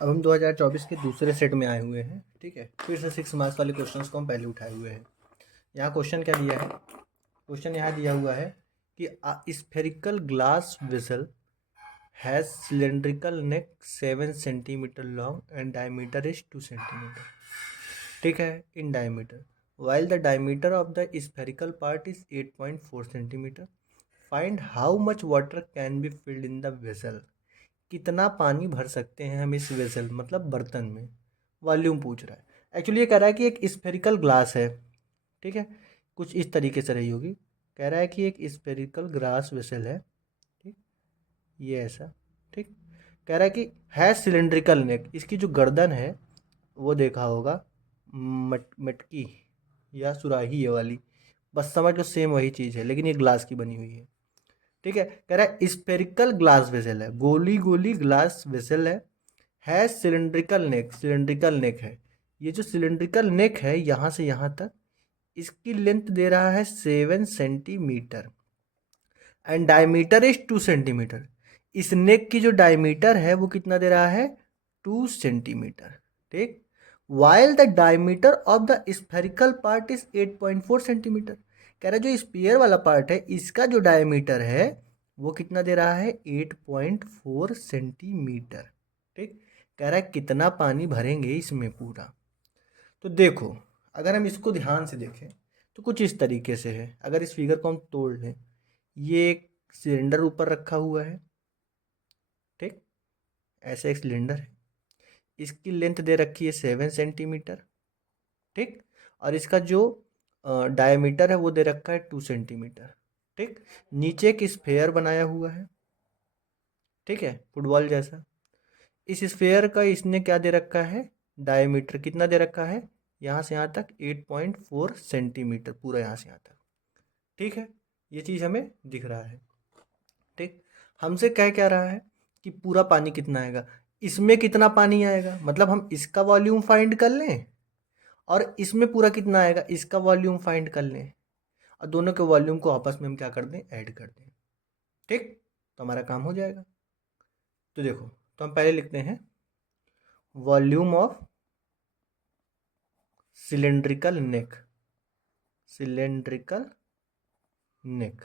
अब हम 2024 के दूसरे सेट में आए हुए हैं। ठीक है, फिर से 6 मार्क्स वाले क्वेश्चंस को हम पहले उठाए हुए हैं। यहाँ क्वेश्चन क्या दिया है? क्वेश्चन यहाँ दिया हुआ है कि spherical glass vessel has cylindrical neck 7 centimetre long and diameter is 2 centimetre. ठीक है, in diameter while the diameter of the spherical part is 8.4 centimeter. Find how much water can be filled in the vessel. कितना पानी भर सकते हैं हम इस vessel मतलब बर्तन में। वॉल्यूम पूछ रहा है। एक्चुअली ये कह रहा है कि एक स्फेरिकल ग्लास है। ठीक है, कुछ इस तरीके से रही होगी। कह रहा है कि एक स्फेरिकल ग्लास वेसल है। ठीक, ये ऐसा। ठीक, कह रहा है कि है सिलेंड्रिकल नेक, इसकी जो गर्दन है वो देखा होगा मटकी या सुराही, ये वाली। बस समझ लो सेम वही चीज़ है, लेकिन ये ग्लास की बनी हुई है। ठीक है, कह रहा है स्फेरिकल ग्लास वेसल है, गोली गोली ग्लास वेसल है सिलेंड्रिकल नेक। सिलेंड्रिकल नेक है, ये जो सिलेंड्रिकल नेक है यहाँ से यहाँ तक, इसकी लेंथ दे रहा है 7 centimetre and diameter is 2 centimetre. इस नेक की जो डायमीटर है वो कितना दे रहा है? 2 सेंटीमीटर। ठीक, while the diameter of the spherical part is 8.4 centimetre. कह रहा है जो स्पीयर वाला पार्ट है इसका जो डायमीटर है वो कितना दे रहा है? 8.4 सेंटीमीटर। ठीक, कह रहा है कितना पानी भरेंगे इसमें पूरा। तो देखो, अगर हम इसको ध्यान से देखें तो कुछ इस तरीके से है। अगर इस फिगर को हम तोड़ लें, ये एक सिलेंडर ऊपर रखा हुआ है। ठीक, ऐसे एक सिलेंडर है, इसकी लेंथ दे रखी है 7 सेंटीमीटर। ठीक, और इसका जो डायमीटर है वो दे रखा है 2 सेंटीमीटर। ठीक, नीचे एक स्फेयर बनाया हुआ है। ठीक है, फुटबॉल जैसा। इस स्फेयर का इसने क्या दे रखा है? डायमीटर कितना दे रखा है? यहाँ से यहाँ तक 8.4 सेंटीमीटर, पूरा यहाँ से यहाँ तक। ठीक है, ये चीज़ हमें दिख रहा है। ठीक, हमसे कह क्या रहा है कि पूरा पानी कितना आएगा, इसमें कितना पानी आएगा, मतलब हम इसका वॉल्यूम फाइंड कर लें और इसमें पूरा कितना आएगा इसका वॉल्यूम फाइंड कर लें, और दोनों के वॉल्यूम को आपस में हम क्या कर दें? ऐड कर दें। ठीक, तो हमारा काम हो जाएगा। तो देखो, तो हम पहले लिखते हैं volume of cylindrical neck. Cylindrical neck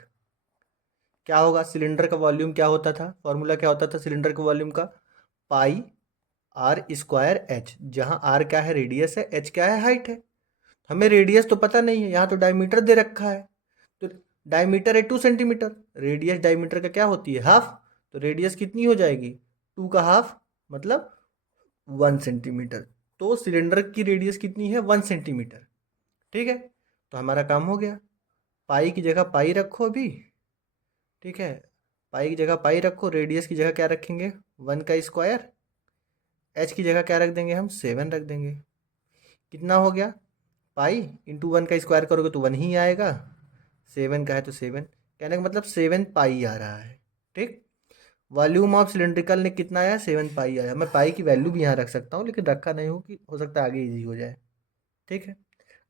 क्या होगा? सिलेंडर का वॉल्यूम क्या होता था? फॉर्मूला क्या होता था सिलेंडर के वॉल्यूम का? पाई आर स्क्वायर एच, जहाँ आर क्या है? रेडियस है, एच क्या है? हाइट है। हमें रेडियस तो पता नहीं है, यहाँ तो डायमीटर दे रखा है। तो डायमीटर है 2 सेंटीमीटर, रेडियस डायमीटर का क्या होती है? हाफ। तो रेडियस कितनी हो जाएगी? 2 का हाफ मतलब 1 सेंटीमीटर। तो सिलेंडर की रेडियस कितनी है? 1 सेंटीमीटर। ठीक है, तो हमारा काम हो गया। पाई की जगह पाई रखो अभी। ठीक है, पाई की जगह पाई रखो, रेडियस की जगह क्या रखेंगे? 1 का स्क्वायर। एच की जगह क्या रख देंगे हम? 7 रख देंगे। कितना हो गया? पाई इंटू 1 का स्क्वायर करोगे तो 1 ही आएगा। 7 का है तो 7, कहने का मतलब 7 पाई आ रहा है। ठीक, वॉल्यूम ऑफ सिलेंड्रिकल ने कितना आया? 7 पाई आया। मैं पाई की वैल्यू भी यहाँ रख सकता हूँ, लेकिन रखा नहीं हूँ कि हो सकता है आगे इजी हो जाए। ठीक है,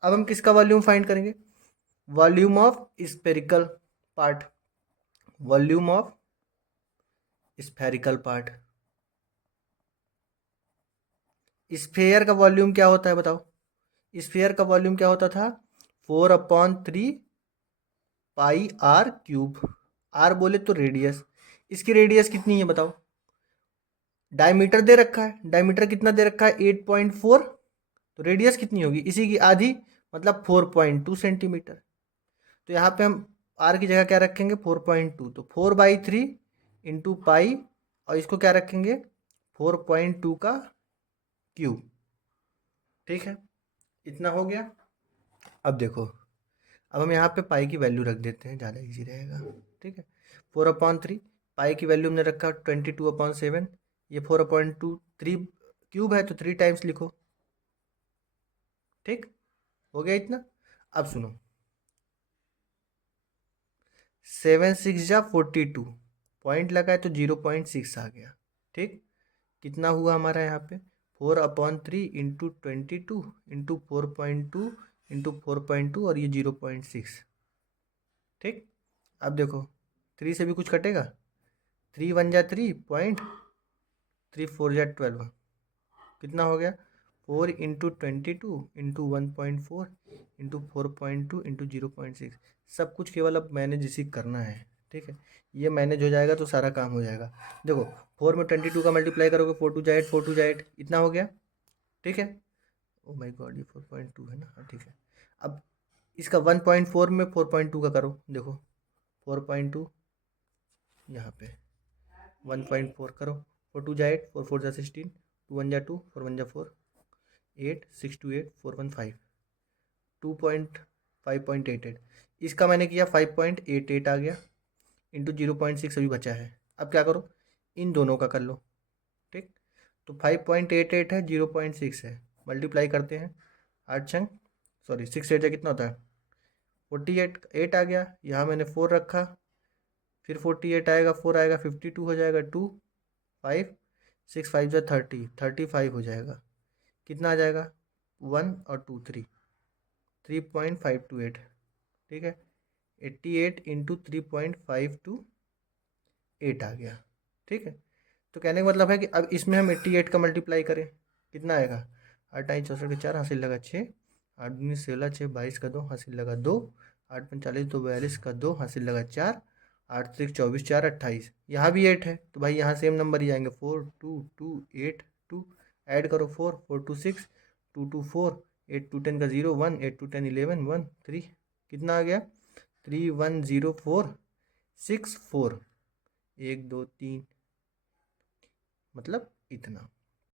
अब हम किसका वॉल्यूम फाइंड करेंगे? Volume of spherical part. Volume of spherical part. Sphere का वॉल्यूम क्या होता है बताओ? स्फेयर का वॉल्यूम क्या होता था? 4/3 पाई आर क्यूब। आर बोले तो रेडियस। इसकी रेडियस कितनी है बताओ? डायमीटर दे रखा है, डायमीटर कितना दे रखा है? 8.4। तो रेडियस कितनी होगी? इसी की आधी, मतलब 4.2 सेंटीमीटर। तो यहाँ पे हम आर की जगह क्या रखेंगे? 4.2। तो 4/3 इंटू पाई, और इसको क्या रखेंगे? 4.2 का क्यूब। ठीक है, इतना हो गया। अब देखो, अब हम यहाँ पे पाई की वैल्यू रख देते हैं, ज़्यादा इजी रहेगा। ठीक है, 4/3 पाई की वैल्यू हमने रखा 22/7। ये 4/2 3 क्यूब है तो 3 टाइम्स लिखो। ठीक, हो गया इतना। अब सुनो, 7 6 जा 42, पॉइंट लगाए तो 0.6 आ गया। ठीक, कितना हुआ हमारा यहाँ पे? 4/3 इंटू 22 इंटू 4.2 इंटू 4.2 और ये 0.6। ठीक, अब देखो 3 से भी कुछ कटेगा? 3 1 जा 3 पॉइंट, 3 4 जा 12, कितना हो गया 4 × 22 × 1.4 × 4.2 × 0.6। सब कुछ केवल अब मैनेज इसी करना है, ठीक है। ये मैनेज हो जाएगा तो सारा काम हो जाएगा। देखो 4 में 22 का मल्टीप्लाई करोगे 4 2 8 4 2 8 इतना हो गया, ठीक है। ओ माय गॉड, ये 4.2 है ना, हाँ ठीक है। अब इसका 1.4 में 4.2 का करो, देखो 4.2 यहाँ पे 1.4 करो, 4 2 8 4 4 16 2 1 2 4 1 4 8 6 2 8 4 1 5 5.88। इसका मैंने किया 5.88 आ गया इंटू 0.6 अभी बचा है। अब क्या करो, इन दोनों का कर लो, ठीक। तो 5.88 है, 0.6 है, मल्टीप्लाई करते हैं। 6 8 कितना होता है 48, 8 आ गया, यहाँ मैंने 4 रखा, फिर 48 आएगा, 4 आएगा, 52 हो जाएगा, 2 5 6 5 30 35 हो जाएगा। कितना आ जाएगा 1 और 2 3.528, ठीक है। 88 × 3.528 आ गया, ठीक है। तो कहने का मतलब है कि अब इसमें हम 88 का मल्टीप्लाई करें, कितना आएगा 8 9 64 के 4 हासिल लगा 6 8 19 16 6 22 का 2 हासिल लगा 2 8 45 2 42 का 2 हासिल लगा 4 8 3 24 4 28। यहाँ भी 8 है तो भाई यहाँ सेम नंबर ही आएंगे 4 2 2 8 2। ऐड करो 4 4 2 6 2 2 4 8 2 10 का 0 1 8 2 10 11 1 3। कितना आ गया 3 1 0 4 6 4 1 2 3, मतलब इतना।